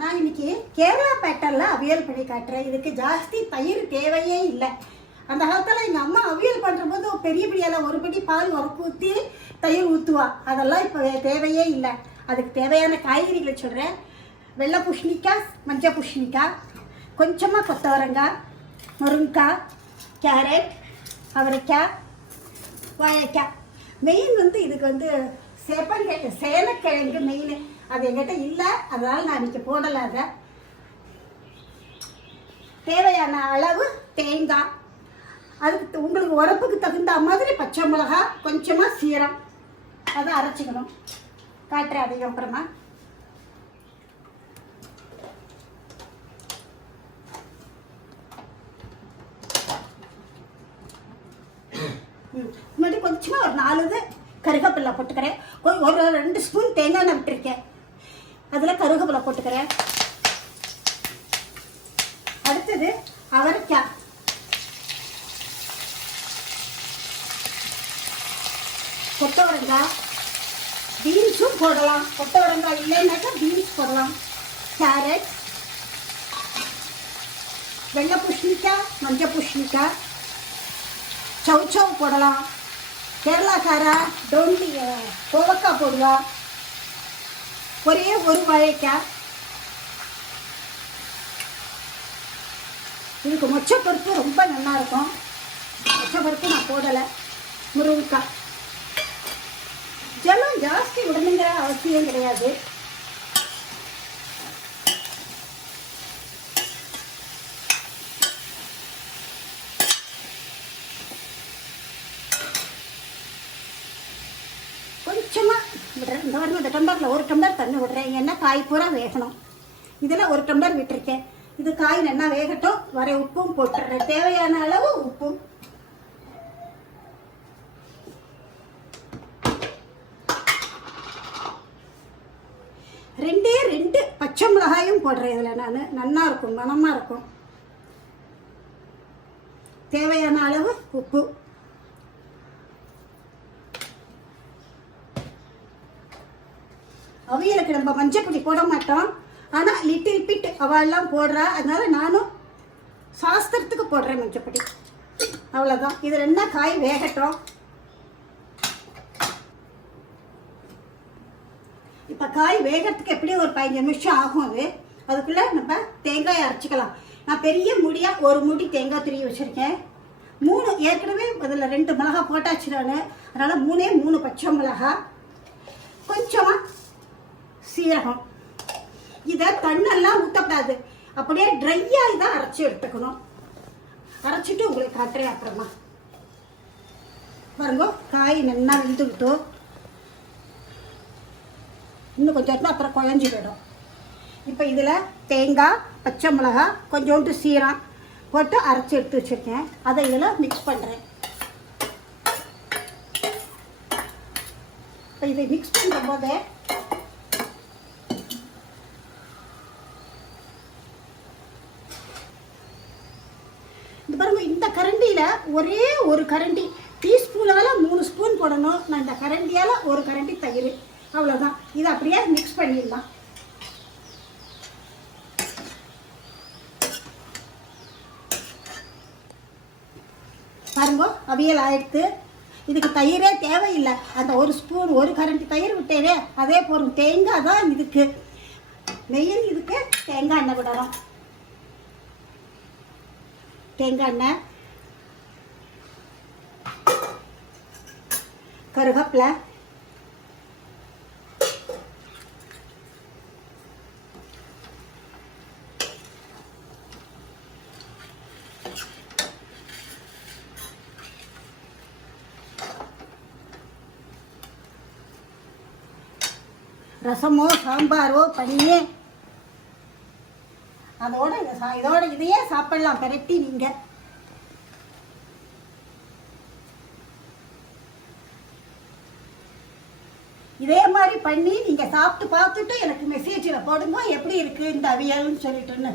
நான் இன்னைக்கு கேரளா பேட்டர்னில் அவியல் பண்ணி காட்டுறேன். இதுக்கு ஜாஸ்தி தயிர் தேவையே இல்லை. அந்த காலத்தில் எங்கள் அம்மா அவியல் பண்ணுறபோது பெரிய பிடியால் ஒரு படி பால் உரப்பு ஊற்றி தயிர் ஊற்றுவா. அதெல்லாம் இப்போ தேவையே இல்லை. அதுக்கு தேவையான காய்கறிகளை சொல்கிறேன். வெள்ளை பூசணிக்காய், மஞ்சள் பூசணிக்காய், கொஞ்சமாக கொத்தவரங்காய், முருங்கைக்காய், கேரட், அவரைக்காய், வாழைக்காய். மெயின் இதுக்கு சேனக்கிழங்கு மெயின். அது என்கிட்ட இல்லை, அதனால் நான் இன்றைக்கி போடலை. அதை தேவையான அளவு தேங்காய், அதுக்கு உங்களுக்கு உரப்புக்கு தகுந்த மாதிரி பச்சை மிளகா, கொஞ்சமாக சீரம், அதை அரைச்சிக்கணும். காட்டுறேன் அதுக்கு அப்புறமா. முன்னாடி கொஞ்சமாக ஒரு 4 கருவேப்பிலை போட்டுக்கிறேன். ஒரு 2 ஸ்பூன் தேங்காய் நான் விட்டுருக்கேன். அதில் கருவேப்பிலை போட்டுக்கிறேன். அடுத்தது அவரைக்காய், கொத்தவரங்காய், பீன்ஸும் போடலாம். கொத்தவரங்காய் இல்லைன்னாக்கா பீன்ஸ் போடலாம். கேரட், வெள்ளை பூசணிக்காய், மஞ்சள் பூசணிக்காய், சவுச்சவ் போடலாம். கேரளாக்காரா டோண்டி கோவக்காய் போடுவா. ஒரே ஒரு வாழைக்காய். இதுக்கு மொச்சப்பருப்பு ரொம்ப நல்லா இருக்கும். மொச்சப்பருப்பு நான் போடலை. முருங்கைக்காய். ஜலம் ஜாஸ்தி விடணுங்கிற அவசியம் கிடையாது. கொஞ்சமாக விடுறேன். இந்த டம்ளரில் 1 டம்ளர் தண்ணி விடுறேன். ஏன்னா காய் பூரா வேகணும். இதில் 1 டம்ளர் விட்டுருக்கேன். இது காய் நல்லா வேகட்டும். வர உப்பும் போட்டுடுறேன். தேவையான அளவு உப்பும். ரெண்டு பச்சை மிளகாயும் போடுறேன் இதில். நான் நல்லா இருக்கும், மணமாக இருக்கும். தேவையான அளவு உப்பு. அவியலுக்கு நம்ம மஞ்சப்பொடி போட மாட்டோம். ஆனால் லிட்டில் பிட் அவெல்லாம் போடுறா. அதனால நானும் சாஸ்திரத்துக்கு போடுறேன் மஞ்சப்பொடி. அவ்வளோதான். இது 2 காய் வேகட்டும். இப்போ காய் வேகத்துக்கு எப்படியும் ஒரு 15 நிமிஷம் ஆகும். அதுக்குள்ளே நம்ம தேங்காய் அரைச்சிக்கலாம். நான் பெரிய மூடியாக 1 மூடி தேங்காய் துருவி வச்சுருக்கேன். 3 ஏற்கனவே அதில் 2 மிளகா போட்டாச்சு நான். அதனால் 3 பச்சை மிளகா, கொஞ்சமாக சீரகம். இதை தண்ணெல்லாம் ஊற்றக்கூடாது. அப்படியே ட்ரையாக இதை அரைச்சி எடுத்துக்கணும். அரைச்சிட்டு உங்களுக்கு காட்டுறேன் அப்புறமா. பாருங்க, காய் நல்லா வெந்துக்கிட்டோம். இன்னும் கொஞ்சம் இருந்தால் அப்புறம் குழஞ்சி போயிடும். இப்போ இதில் தேங்காய், பச்சை மிளகா, கொஞ்சோண்டு சீரம் போட்டு அரைச்சி எடுத்து வச்சுருக்கேன். அதை இதில் மிக்ஸ் பண்ணுறேன். இப்போ இதை மிக்ஸ் பண்ணுற போதே இந்த கரண்டியில் ஒரே ஒரு கரண்டி, டீஸ்பூனால் 3 ஸ்பூன் போடணும். நான் இந்த கரண்டியால் 1 கரண்டி தயிர், அவ்வளோதான். இதை அப்படியே மிக்ஸ் பண்ணிடலாம். பாருங்க, அவியல் ஆயிடுத்து. இதுக்கு தயிரே தேவையில்லை. அந்த 1 ஸ்பூன் 1 கரண்டி தயிர் விட்டேனே அதே போதும். தேங்காய் தான் இதுக்கு மெயின். இதுக்கு தேங்காய் எண்ணெய் விடணும். தேங்காய் எண்ணெய், கருவேப்பிலை, ரசமோ சாம்பாரோ பண்ணியே இதோட இதையே சாப்பிடலாம் பெரட்டி. நீங்கள் இதே மாதிரி பண்ணி நீங்கள் சாப்பிட்டு பார்த்துட்டு எனக்கு மெசேஜில் போடுங்க எப்படி இருக்குது இந்த அவியல்னு சொல்லிட்டுன்னு.